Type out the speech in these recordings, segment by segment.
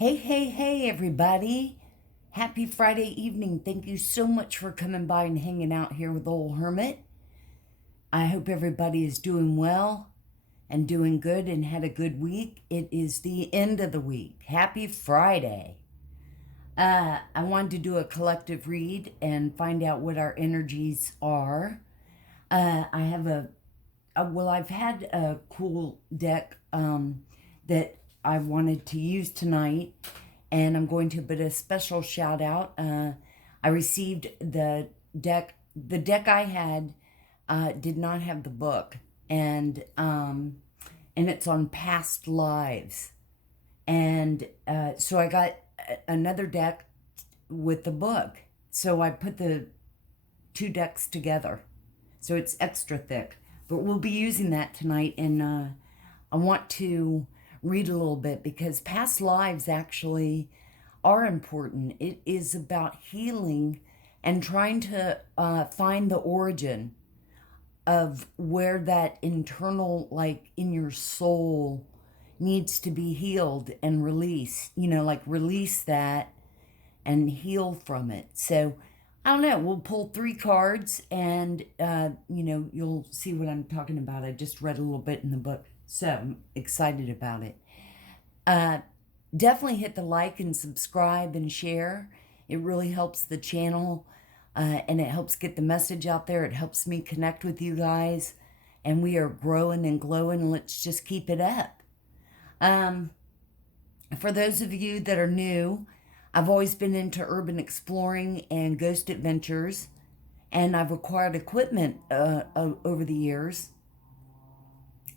Hey, hey, hey, everybody. Happy Friday evening. Thank you so much for coming by and hanging out here with old Hermit. I hope everybody is doing well and doing good and had a good week. It is the end of the week. Happy Friday. I wanted to do a collective read and find out what our energies are. I've had a cool deck that I wanted to use tonight, and I'm going to put a special shout out. I received the deck. The deck I had did not have the book, and it's on past lives, and so I got another deck with the book. So I put the two decks together, so it's extra thick. But we'll be using that tonight, and I want to read a little bit because past lives actually are important. It is about healing and trying to find the origin of where that internal, like in your soul, needs to be healed and released. Like release that and heal from it. So I don't know. We'll pull 3 cards, and you'll see what I'm talking about. I just read a little bit in the book, so I'm excited about it. Definitely hit the like and subscribe and share. It really helps the channel, and it helps get the message out there. It helps me connect with you guys, and we are growing and glowing. Let's just keep it up. For those of you that are new, I've always been into urban exploring and ghost adventures, and I've acquired equipment over the years.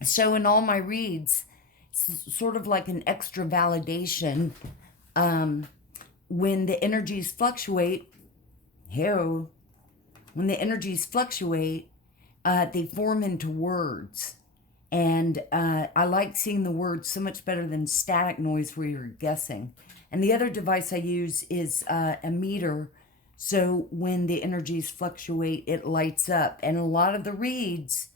So in all my reads, it's sort of like an extra validation. When the energies fluctuate, they form into words. And I like seeing the words so much better than static noise where you're guessing. And the other device I use is a meter. So when the energies fluctuate, it lights up. And a lot of the reads,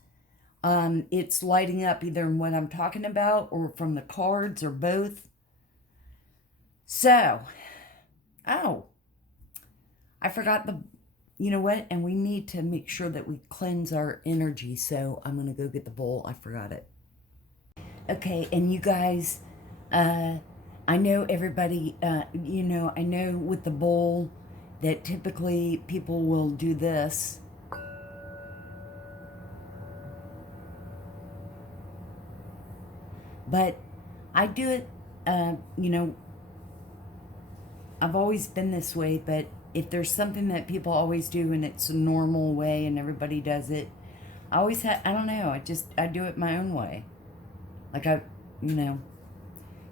it's lighting up either in what I'm talking about or from the cards or both. So, I forgot you know what? And we need to make sure that we cleanse our energy. So I'm going to go get the bowl. I forgot it. Okay, and you guys, I know everybody, I know with the bowl that typically people will do this. But I do it, I've always been this way, but if there's something that people always do and it's a normal way and everybody does it, I don't know, I do it my own way.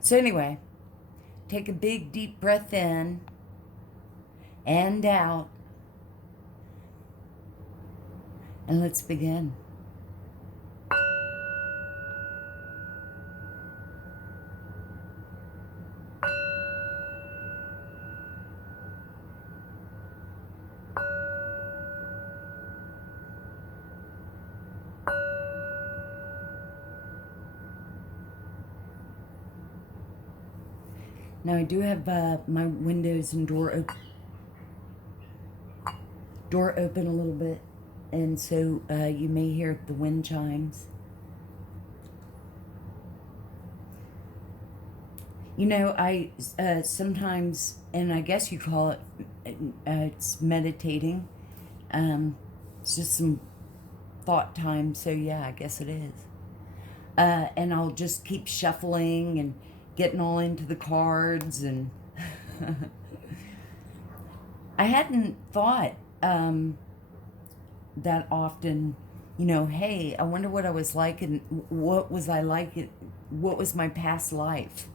So anyway, take a big deep breath in and out, and let's begin. Now I do have my windows and door open a little bit, and so you may hear the wind chimes. I sometimes, and I guess you call it, it's meditating. It's just some thought time, so yeah, I guess it is. And I'll just keep shuffling and getting all into the cards, and I hadn't thought that often, hey, I wonder what I was like and what was I like, what was my past life.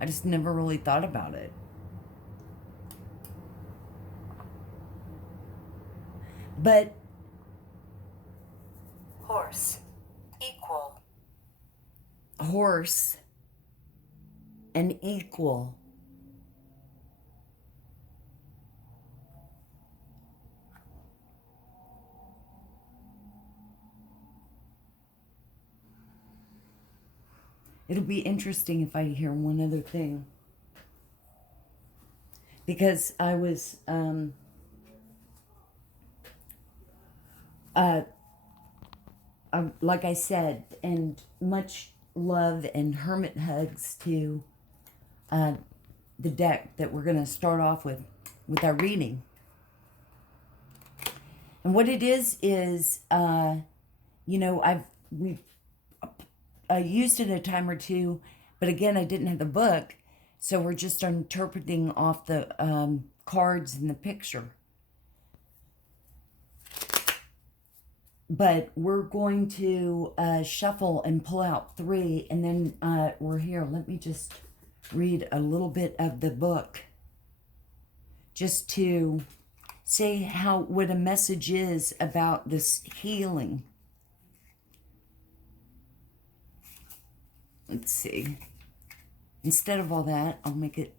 I just never really thought about it. But horse and equal. It'll be interesting if I hear one other thing. because I was, like I said, and much love and hermit hugs to the deck that we're going to start off with our reading. And what it is, you know, we've used it a time or two, but again, I didn't have the book, so we're just interpreting off the cards in the picture. But we're going to shuffle and pull out 3, and then we're here. Let me just read a little bit of the book, just to say what a message is about this healing. Let's see. Instead of all that, I'll make it.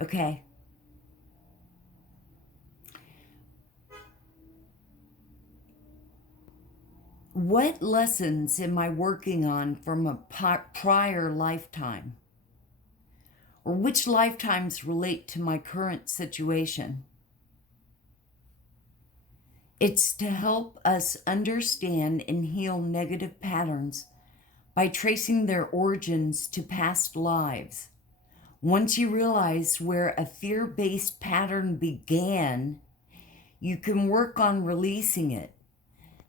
Okay. What lessons am I working on from a prior lifetime? Or which lifetimes relate to my current situation? It's to help us understand and heal negative patterns by tracing their origins to past lives. Once you realize where a fear-based pattern began, you can work on releasing it.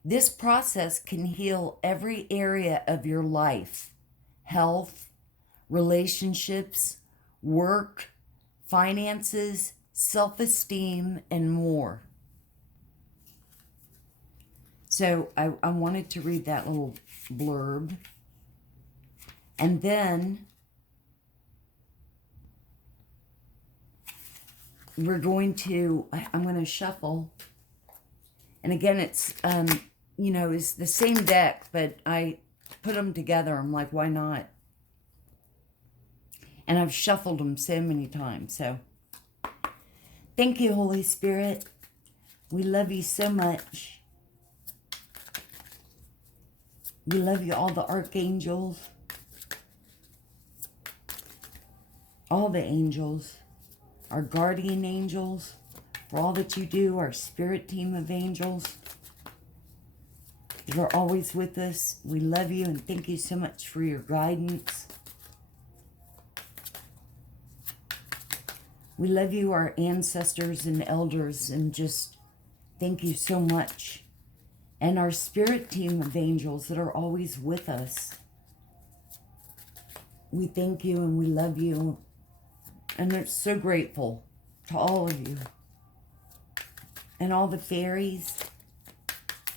This process can heal every area of your life: health, relationships, work, finances, self-esteem, and more. So I wanted to read that little blurb. And then I'm going to shuffle. And again, it's, you know, it's the same deck, but I put them together. I'm like, why not? And I've shuffled them so many times. So thank you, Holy Spirit. We love you so much. We love you, all the archangels, all the angels, our guardian angels, for all that you do, our spirit team of angels. You are always with us. We love you and thank you so much for your guidance. We love you, our ancestors and elders, and just thank you so much. And our spirit team of angels that are always with us. We thank you and we love you. And we're so grateful to all of you. And all the fairies.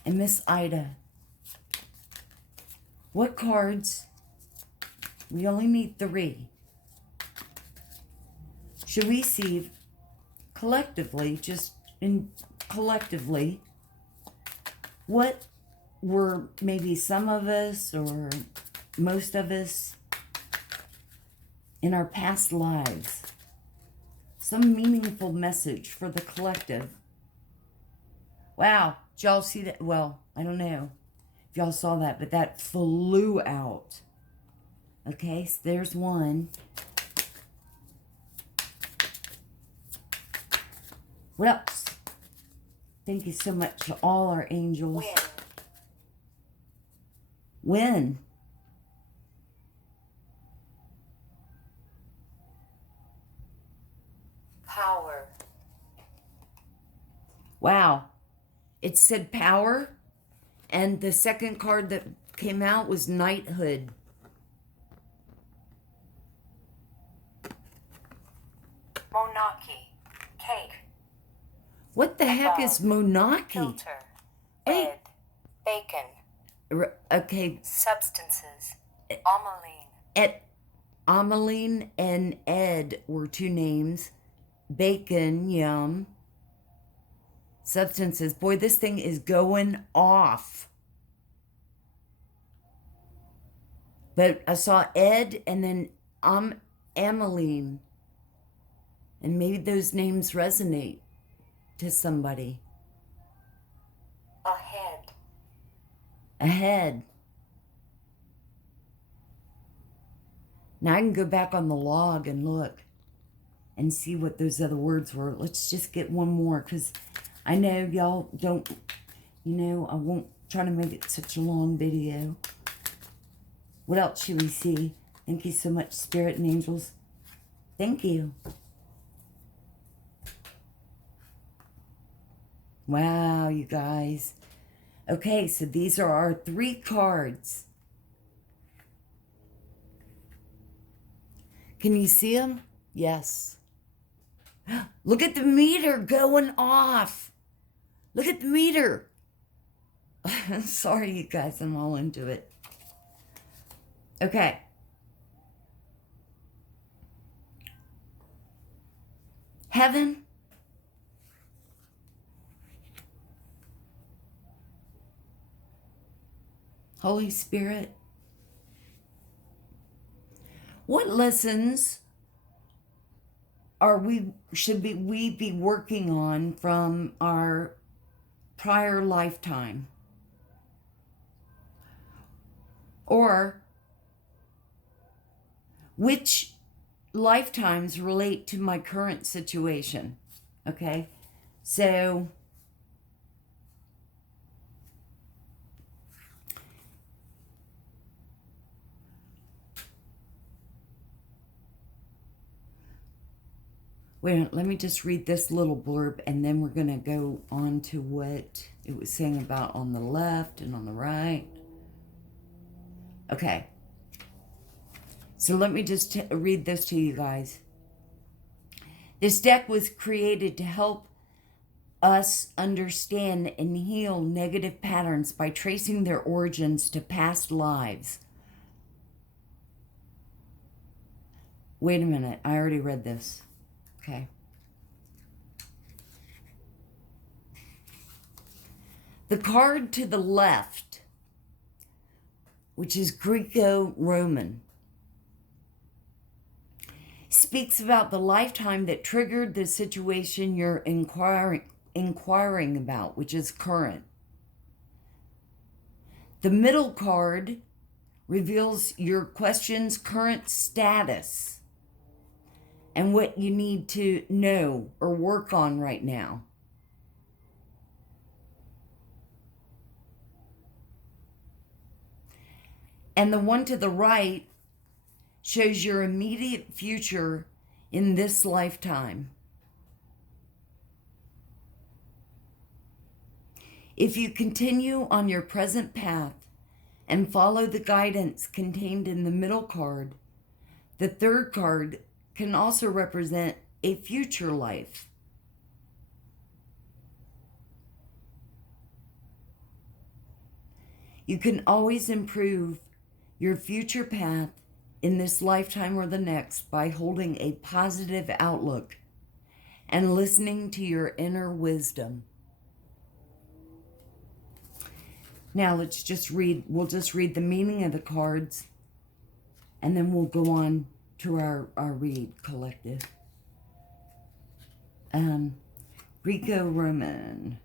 And Miss Ida. What cards? We only need 3. Should we receive collectively, collectively, what were maybe some of us or most of us in our past lives? Some meaningful message for the collective. Wow, did y'all see that? Well, I don't know if y'all saw that, but that flew out. Okay, so there's one. What else? Thank you so much to all our angels. When? Power. Wow. It said power, and the second card that came out was knighthood. Monarchy. Cake. What the heck is monarchy? Filter. Wait. Egg. Bacon. Okay. Substances. Amaline. Amaline and Ed were 2 names. Bacon, yum. Substances. Boy, this thing is going off. But I saw Ed and then Amaline. And maybe those names resonate to somebody. Ahead. Ahead. Now I can go back on the log and look and see what those other words were. Let's just get one more, because I know y'all don't, I won't try to make it such a long video. What else should we see? Thank you so much, Spirit and Angels. Thank you. Wow, you guys. Okay, so these are our 3 cards. Can you see them? Yes. Look at the meter going off. Look at the meter. Sorry, you guys, I'm all into it. Okay. Heaven. Holy Spirit. What lessons should we be working on from our prior lifetime? Or which lifetimes relate to my current situation? Okay, so wait a minute, let me just read this little blurb, and then we're going to go on to what it was saying about on the left and on the right. Okay. So let me just read this to you guys. This deck was created to help us understand and heal negative patterns by tracing their origins to past lives. Wait a minute, I already read this. Okay. The card to the left, which is Greco-Roman, speaks about the lifetime that triggered the situation you're inquiring about, which is current. The middle card reveals your question's current status and what you need to know or work on right now. And the one to the right shows your immediate future in this lifetime. If you continue on your present path and follow the guidance contained in the middle card, the third card can also represent a future life. You can always improve your future path in this lifetime or the next by holding a positive outlook and listening to your inner wisdom. Now we'll just read the meaning of the cards, and then we'll go on to our read collective. Greco-Roman.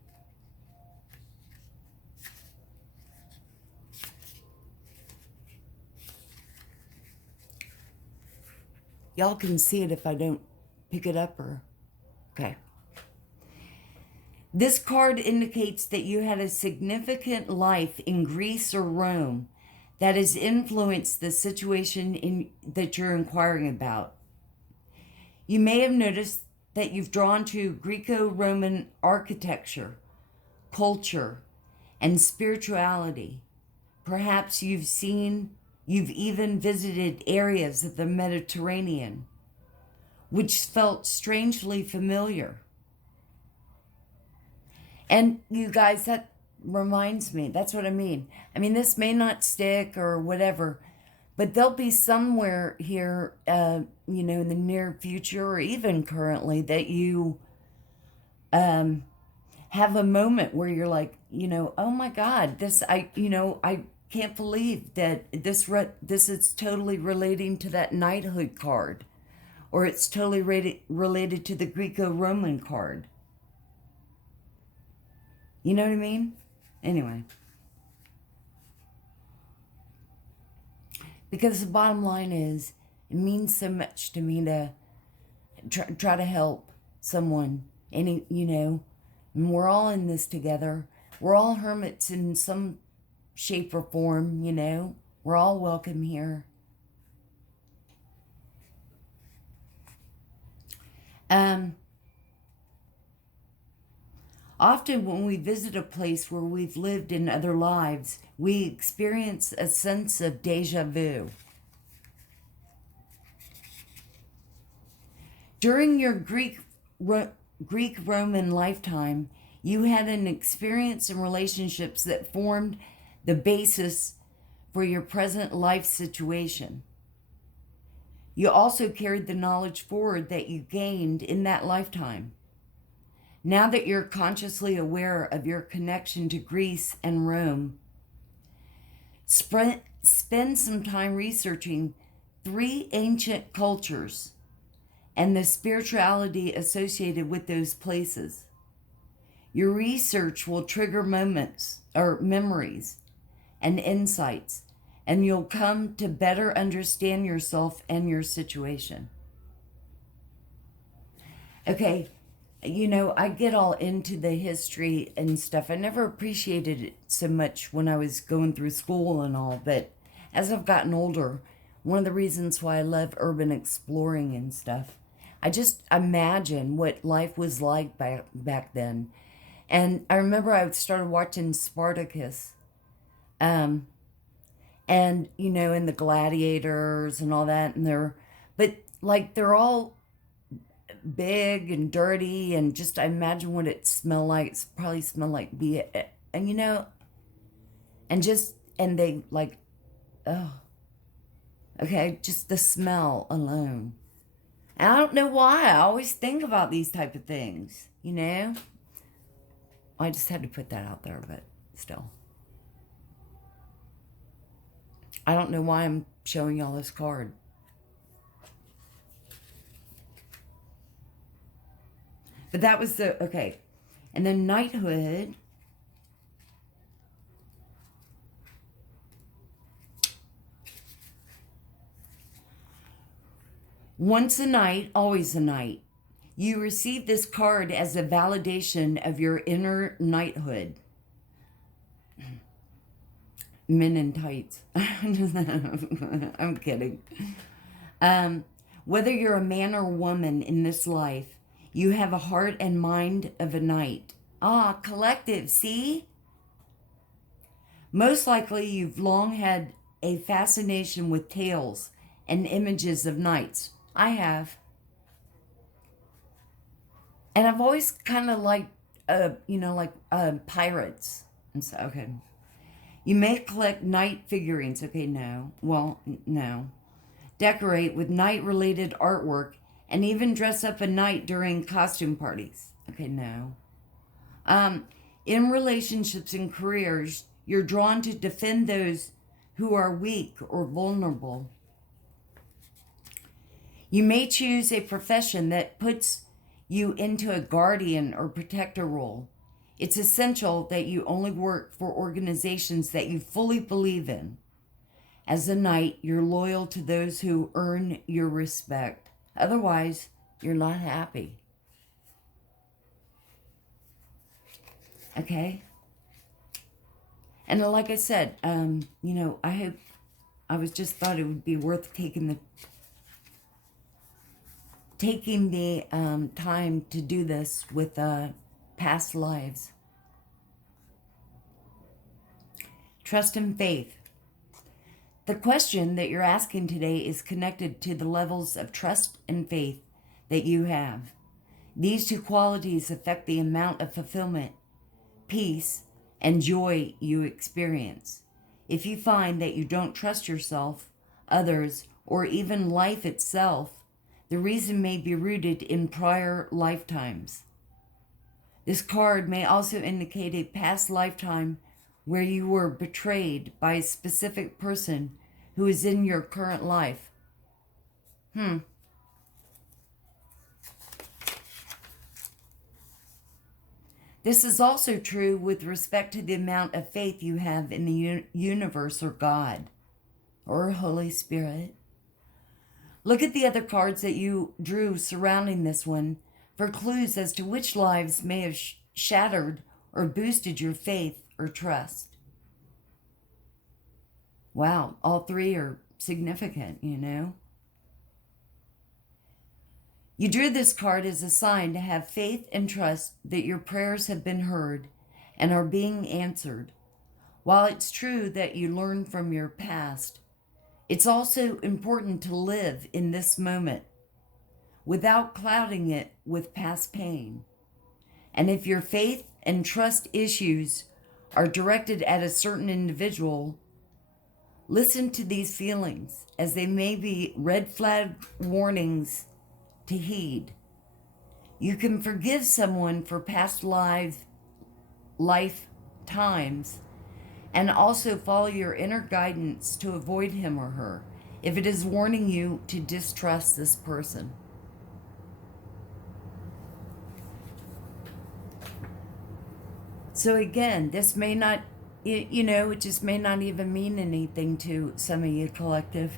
Y'all can see it if I don't pick it up or... Okay. This card indicates that you had a significant life in Greece or Rome that has influenced the situation that you're inquiring about. You may have noticed that you've drawn to Greco-Roman architecture, culture, and spirituality. Perhaps you've even visited areas of the Mediterranean, which felt strangely familiar. And you guys, that reminds me, that's what I mean. I mean, this may not stick or whatever, but there'll be somewhere here, in the near future or even currently that you have a moment where you're like, oh my God, I can't believe that this is totally relating to that knighthood card, or it's totally related to the Greco-Roman card. You know what I mean? Anyway. Because the bottom line is, It means so much to me to try to help someone. And we're all in this together. We're all hermits in some shape or form, We're all welcome here. Often when we visit a place where we've lived in other lives, we experience a sense of deja vu. During your Greek-Roman lifetime, you had an experience in relationships that formed the basis for your present life situation. You also carried the knowledge forward that you gained in that lifetime. Now that you're consciously aware of your connection to Greece and Rome, spend some time researching 3 ancient cultures and the spirituality associated with those places. Your research will trigger moments or memories and insights, and you'll come to better understand yourself and your situation. Okay, I get all into the history and stuff. I never appreciated it so much when I was going through school and all, but as I've gotten older, one of the reasons why I love urban exploring and stuff, I just imagine what life was like back then. And I remember I started watching Spartacus, and the gladiators and all that, and they're all big and dirty, and just I imagine what it smelled like. It's probably smelled like beer, and and they just the smell alone. And I don't know why I always think about these type of things, I just had to put that out there, but still. I don't know why I'm showing y'all this card. But that was okay. And then knighthood. Once a knight, always a knight. You receive this card as a validation of your inner knighthood. Men in tights. I'm kidding. Whether you're a man or woman in this life, you have a heart and mind of a knight. Collective, see? Most likely you've long had a fascination with tales and images of knights. I have. And I've always kind of liked, pirates. And so, okay. You may collect knight figurines. Okay, no. Well, no. Decorate with knight-related artwork and even dress up a knight during costume parties. Okay, no. In relationships and careers, you're drawn to defend those who are weak or vulnerable. You may choose a profession that puts you into a guardian or protector role. It's essential that you only work for organizations that you fully believe in. As a knight, you're loyal to those who earn your respect. Otherwise, you're not happy. Okay? And like I said, I thought it would be worth taking the time to do this with past lives. Trust and faith. The question that you're asking today is connected to the levels of trust and faith that you have. These 2 qualities affect the amount of fulfillment, peace, and joy you experience. If you find that you don't trust yourself, others, or even life itself, the reason may be rooted in prior lifetimes. This card may also indicate a past lifetime where you were betrayed by a specific person who is in your current life. This is also true with respect to the amount of faith you have in the universe or God or Holy Spirit. Look at the other cards that you drew surrounding this one for clues as to which lives may have shattered or boosted your faith or trust. Wow, all three are significant, you know. You drew this card as a sign to have faith and trust that your prayers have been heard and are being answered. While it's true that you learn from your past, it's also important to live in this moment without clouding it with past pain. And if your faith and trust issues are directed at a certain individual, listen to these feelings as they may be red flag warnings to heed. You can forgive someone for past lifetimes and also follow your inner guidance to avoid him or her if it is warning you to distrust this person. So again, this may not, you know, it just may not even mean anything to some of you collective.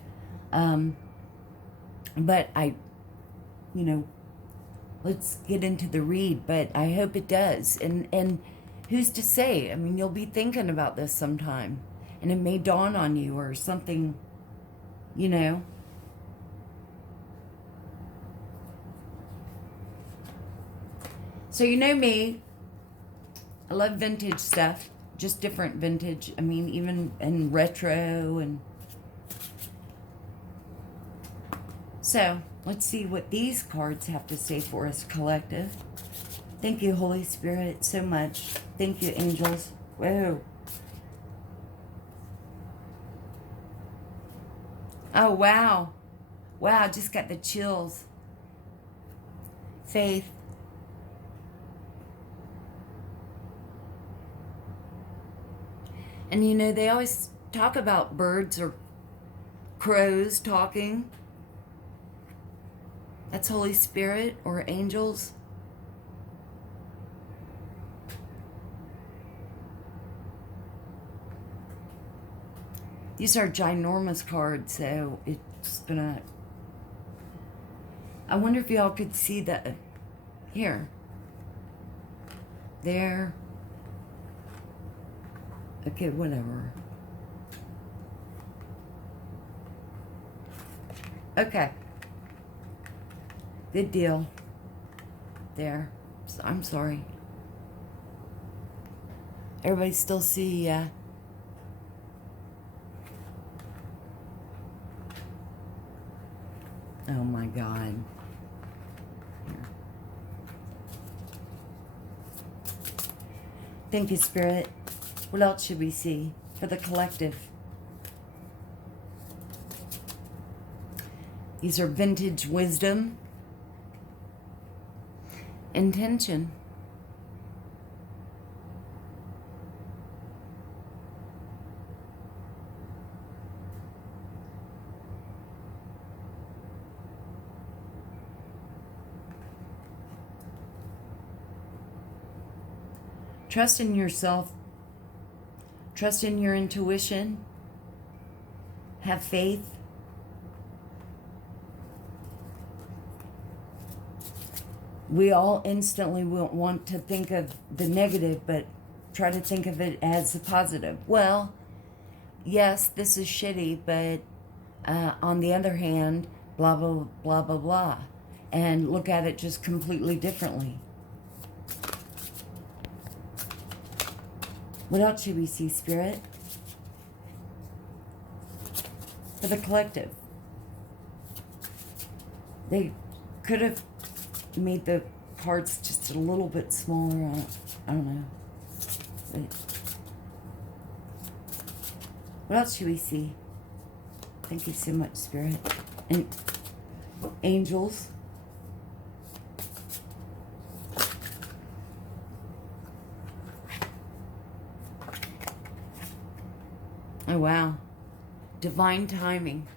But you know, let's get into the read, but I hope it does. And who's to say? I mean, you'll be thinking about this sometime, and it may dawn on you or something, you know. So you know me, I love vintage stuff, just different vintage. I mean, even in retro. And so let's see what these cards have to say for us, collective. Thank you, Holy Spirit, so much. Thank you, angels. Whoa. Oh, wow. Wow, I just got the chills. Faith. And you know, they always talk about birds or crows talking. That's Holy Spirit or angels. These are ginormous cards, so it's gonna... I wonder if y'all could see that. Here. There. Okay, whatever. Okay. Good deal. There. I'm sorry. Everybody still see, oh my God. Here. Thank you, Spirit. What else should we see for the collective? These are vintage wisdom. Intention. Trust in yourself. Trust in your intuition. Have faith. We all instantly want to think of the negative, but try to think of it as the positive. Well, yes, this is shitty, but on the other hand, blah, blah, blah, blah, blah. And look at it just completely differently. What else should we see, Spirit? For the collective. They could have made the cards just a little bit smaller. I don't know. But what else should we see? Thank you so much, Spirit. And angels. Oh, wow. Divine timing.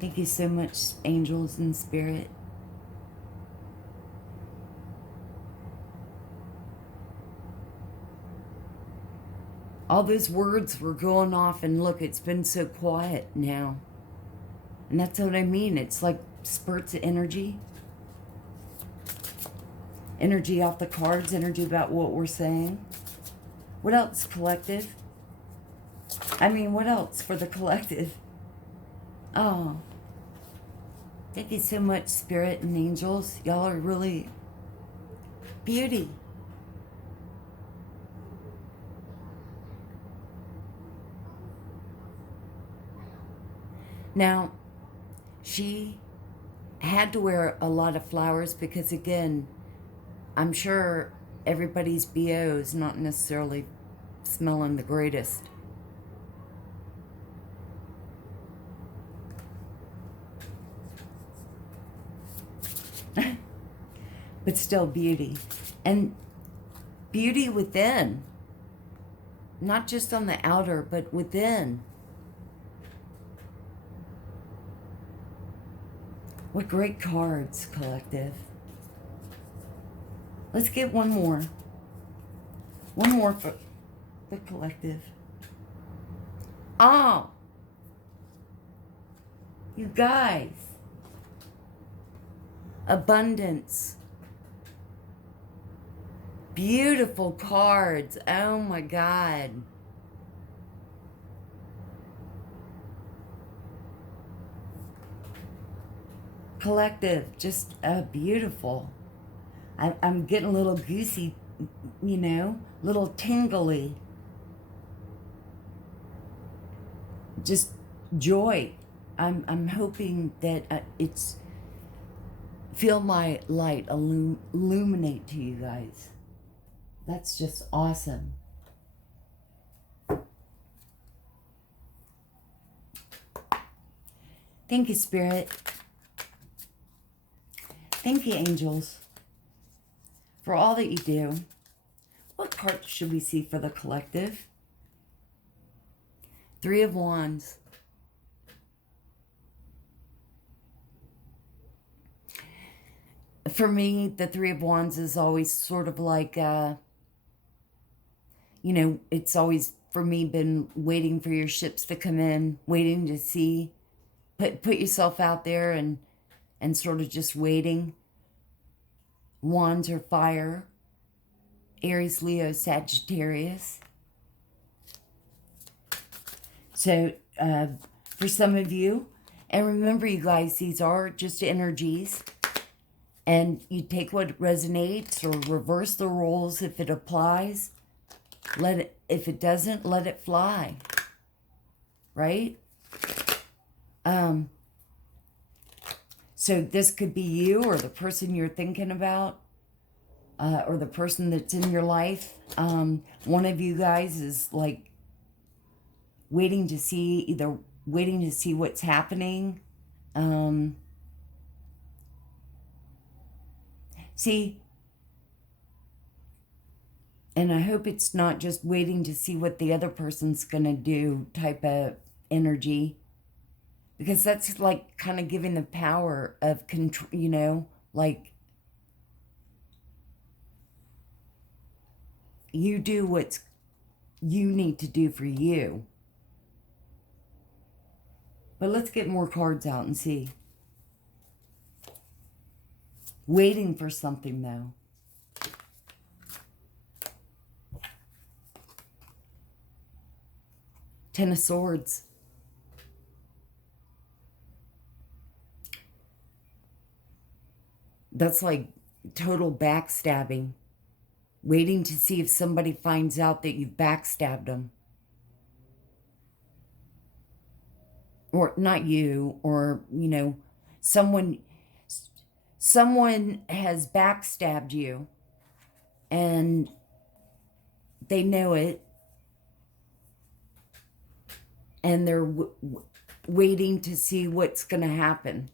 Thank you so much, angels and Spirit. All those words were going off, and look, it's been so quiet now. And that's what I mean. It's like spurts of energy. Energy off the cards, energy about what we're saying. What else, collective? I mean, what else for the collective? Oh, thank you so much, Spirit and angels. Y'all are really beauty. Now, she had to wear a lot of flowers because, again, I'm sure everybody's BO is not necessarily smelling the greatest. But still beauty. And beauty within. Not just on the outer, but within. What great cards, collective. Let's get one more. One more for the collective. Oh, you guys. Abundance. Beautiful cards. Oh my God. Collective, just beautiful. I'm getting a little goosey, you know, little tingly. Just joy. I'm hoping that it's feel my light illuminate to you guys. That's just awesome. Thank you, Spirit. Thank you, angels, for all that you do. What cards should we see for the collective? Three of Wands. For me, the Three of Wands is always sort of like, you know, it's always, for me, been waiting for your ships to come in, waiting to see, put yourself out there and sort of just waiting. Wands are fire. Aries, Leo, Sagittarius. So, for some of you, and remember you guys, these are just energies. And you take what resonates or reverse the roles if it applies. Let it, if it doesn't, let it fly. Right? So this could be you or the person you're thinking about, or the person that's in your life. One of you guys is like waiting to see, what's happening. See, and I hope it's not just waiting to see what the other person's gonna do type of energy. Because that's like kind of giving the power of control, you know, like you do what you need to do for you. But let's get more cards out and see. Waiting for something, though. Ten of Swords. That's like total backstabbing. Waiting to see if somebody finds out that you've backstabbed them. Or not you, or, you know, someone has backstabbed you and they know it and they're waiting to see what's going to happen.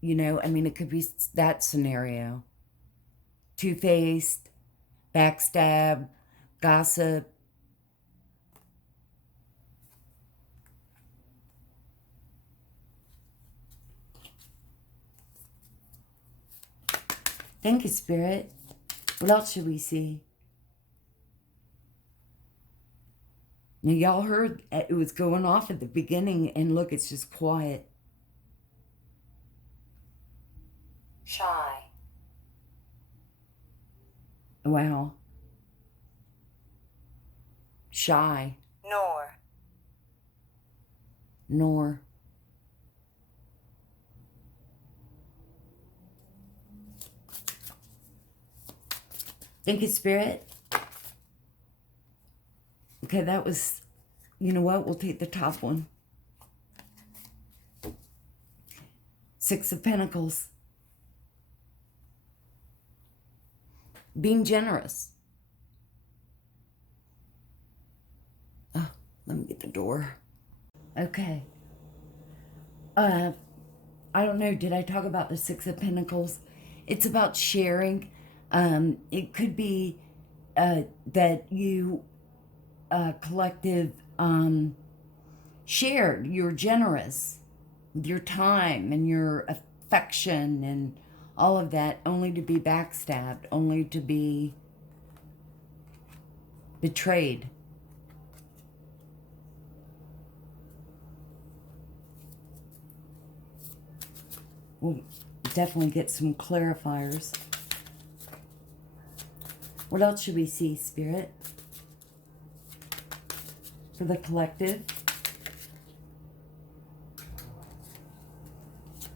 You know, I mean, it could be that scenario. Two-faced, backstab, gossip. Thank you, Spirit. What else should we see? Now, y'all heard it was going off at the beginning, and look, it's just quiet. Shy. Wow. Shy. Nor. Thank you, Spirit. Okay, that was, you know what? We'll take the top one. Six of Pentacles. Being generous. Oh, let me get the door. Okay. I don't know, did I talk about the Six of Pentacles? It's about sharing. It could be that you collective shared, you're generous with your time and your affection and all of that, only to be backstabbed, only to be betrayed. We'll definitely get some clarifiers. What else should we see, Spirit? For the collective.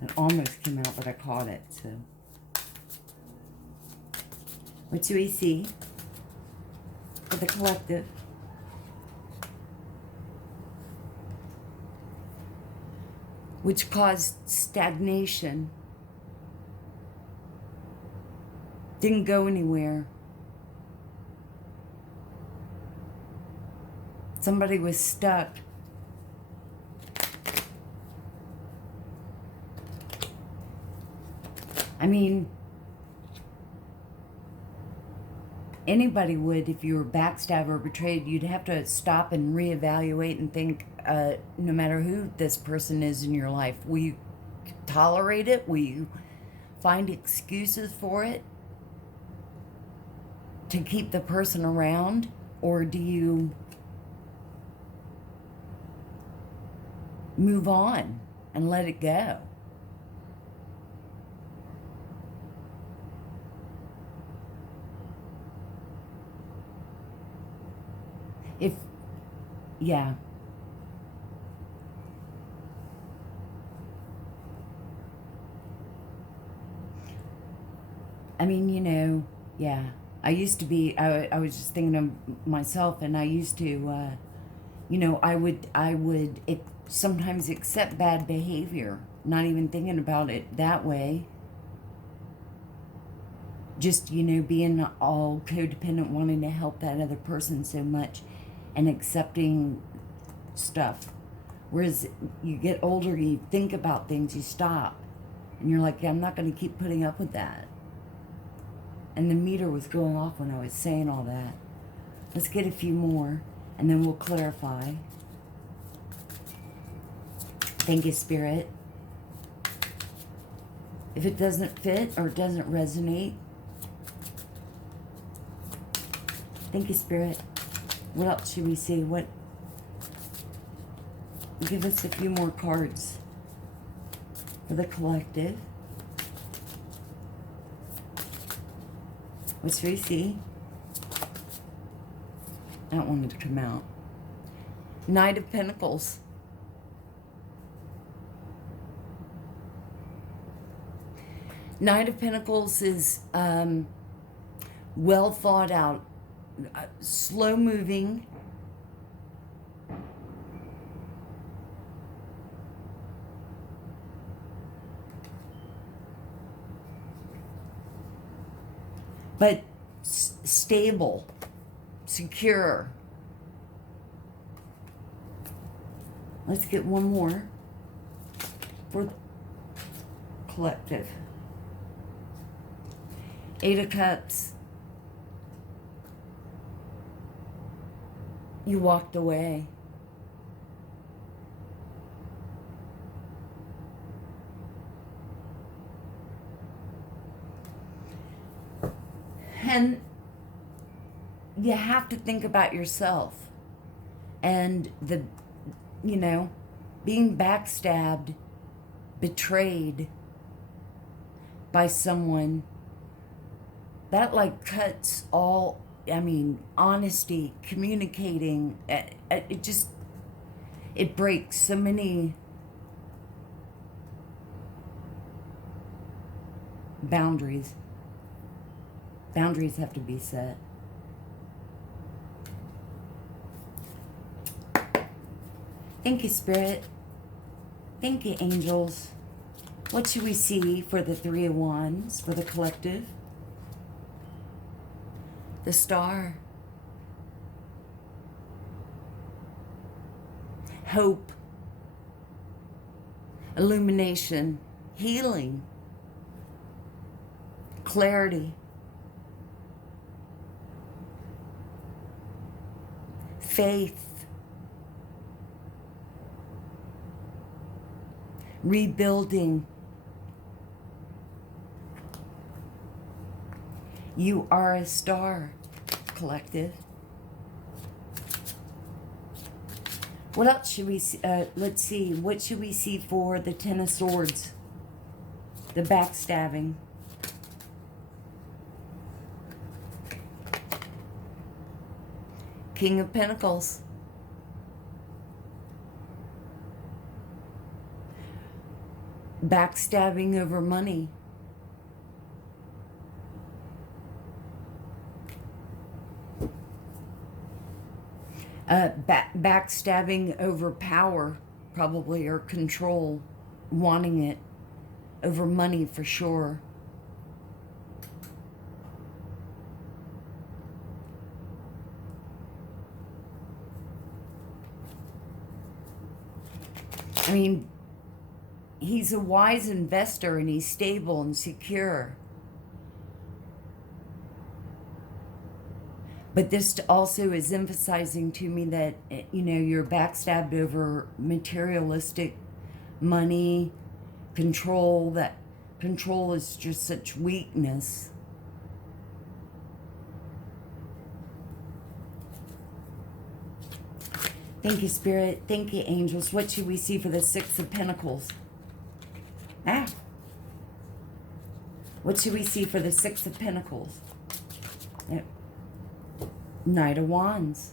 It almost came out, but I caught it, so. What do we see for the collective? Which caused stagnation. Didn't go anywhere. Somebody was stuck. I mean, anybody would, if you were backstabbed or betrayed, you'd have to stop and reevaluate and think, no matter who this person is in your life, will you tolerate it? Will you find excuses for it to keep the person around? Or do you move on and let it go? Yeah. I mean, you know, yeah. I used to be, I was just thinking of myself, and I used to, you know, I would sometimes accept bad behavior, not even thinking about it that way. Just, you know, being all codependent, wanting to help that other person so much and accepting stuff. Whereas you get older, you think about things, you stop. And you're like, yeah, I'm not going to keep putting up with that. And the meter was going off when I was saying all that. Let's get a few more, and then we'll clarify. Thank you, Spirit. If it doesn't fit or doesn't resonate, thank you, Spirit. What else should we see? What? Give us a few more cards for the collective. What should we see? I don't want it to come out. Knight of Pentacles. Knight of Pentacles is well thought out, slow moving. But stable, secure. Let's get one more for the collective. Eight of Cups. You walked away. And you have to think about yourself. And being backstabbed, betrayed by someone, that like cuts all, honesty, communicating, it breaks so many boundaries. Boundaries have to be set. Thank you, Spirit. Thank you, angels. What should we see for the Three of Wands, for the collective? The Star. Hope. Illumination. Healing. Clarity. Faith. Rebuilding. You are a star, collective. What else should we see? Let's see. What should we see for the Ten of Swords? The backstabbing. King of Pentacles. Backstabbing over money. Backstabbing over power, probably, or control, wanting it over money for sure. He's a wise investor and he's stable and secure. But this also is emphasizing to me that, you're backstabbed over materialistic money, control. That control is just such weakness. Thank you, Spirit. Thank you, angels. What should we see for the Six of Pentacles? What should we see for the Six of Pentacles? Knight of Wands.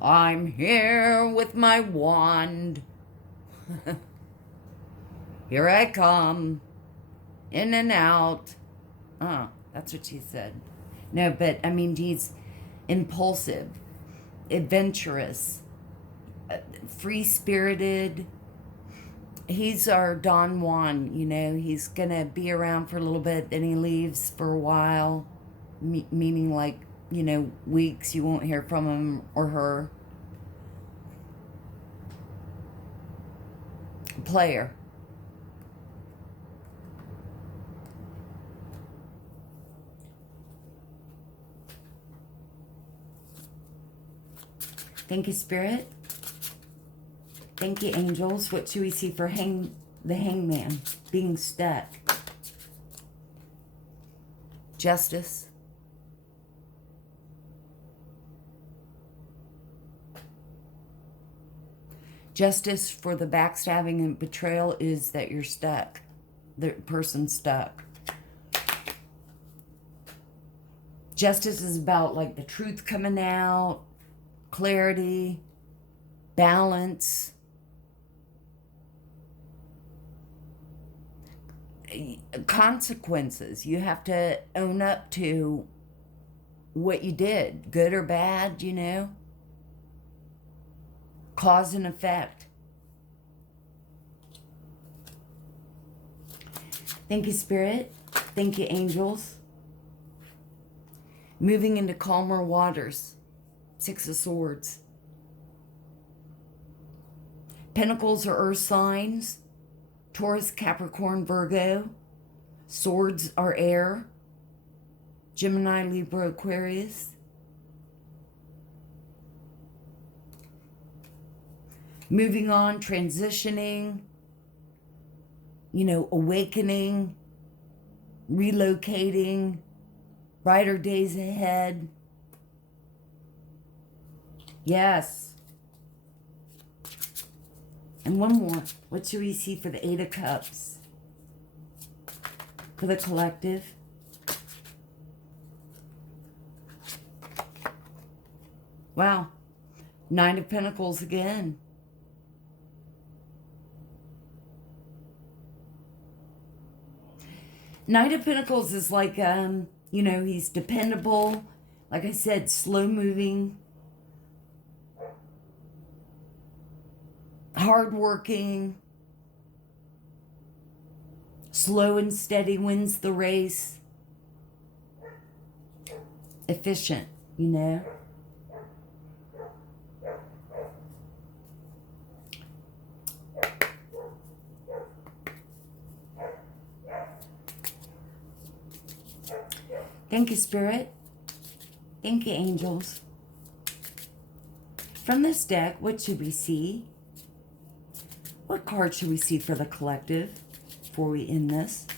I'm here with my wand. Here I come. In and out. That's what she said. No, but he's impulsive, adventurous, free-spirited. He's our Don Juan, he's gonna be around for a little bit, then he leaves for a while, meaning like, weeks you won't hear from him or her. Player. Thank you, Spirit. Thank you, angels. What should we see for the Hangman? Being stuck. Justice. Justice for the backstabbing and betrayal is that you're stuck. The person's stuck. Justice is about like the truth coming out, clarity, balance. Consequences. You have to own up to what you did, good or bad, Cause and effect. Thank you, Spirit. Thank you, angels. Moving into calmer waters. Six of Swords. Pentacles are earth signs. Taurus, Capricorn, Virgo. Swords are air. Gemini, Libra, Aquarius. Moving on, transitioning, awakening, relocating, brighter days ahead. Yes. And one more. What should we see for the Eight of Cups? For the collective. Wow. Nine of Pentacles again. Knight of Pentacles is like, you know, he's dependable. Like I said, slow moving. Hardworking. Slow and steady wins the race. Efficient, you know. Thank you, Spirit. Thank you, angels. From this deck, what should we see? What card should we see for the collective before we end this?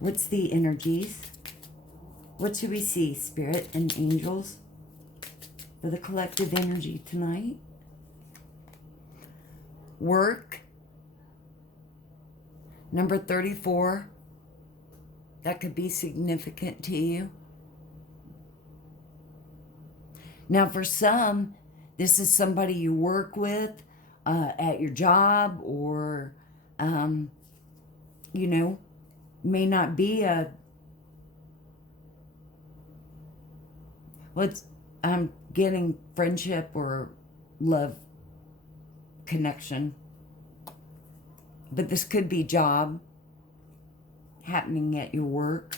What's the energies? What should we see, Spirit and angels, for the collective energy tonight? Work. Number 34. That could be significant to you. Now, for some, this is somebody you work with at your job, or, you know, may not be a, I'm getting friendship or love connection. But this could be job happening at your work.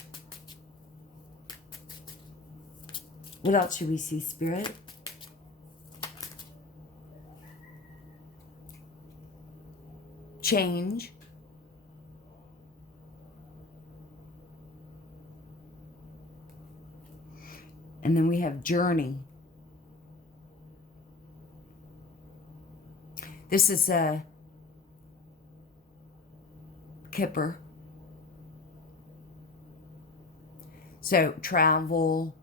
What else should we see, Spirit? Change. And then we have journey. This is a Kipper. So travel.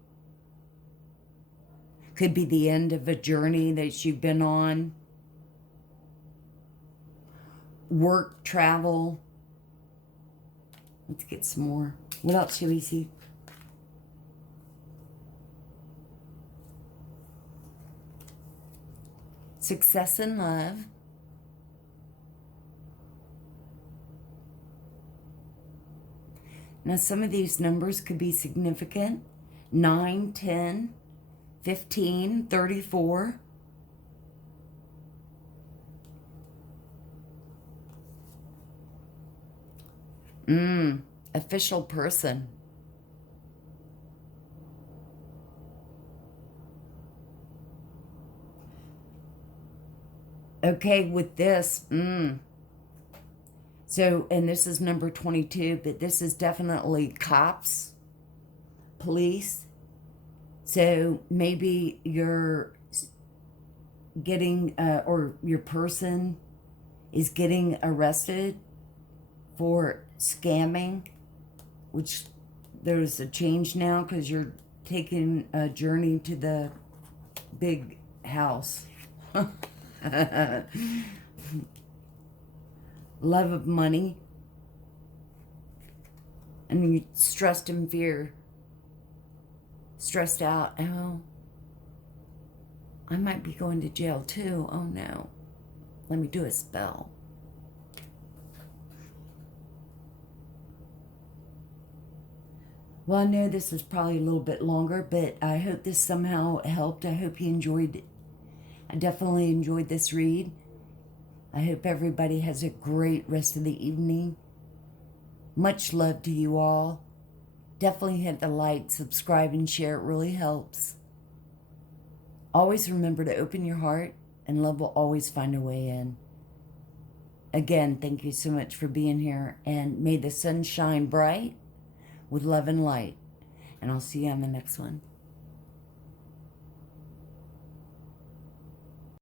Could be the end of a journey that you've been on. Work, travel. Let's get some more. What else should we see? Success in love. Now, some of these numbers could be significant. 9, 10, 15, 34. Official person. Okay, with this, So, and this is number 22, but this is definitely cops, police. So maybe you're getting, or your person is getting arrested for scamming, which there's a change now because you're taking a journey to the big house. Love of money. And you stressed in fear. Stressed out. Oh, I might be going to jail too. Oh no. Let me do a spell. Well, I know this is probably a little bit longer, but I hope this somehow helped. I hope you enjoyed it. I definitely enjoyed this read. I hope everybody has a great rest of the evening. Much love to you all. Definitely hit the like, subscribe, and share. It really helps. Always remember to open your heart, and love will always find a way in. Again, thank you so much for being here, and may the sun shine bright with love and light. And I'll see you on the next one.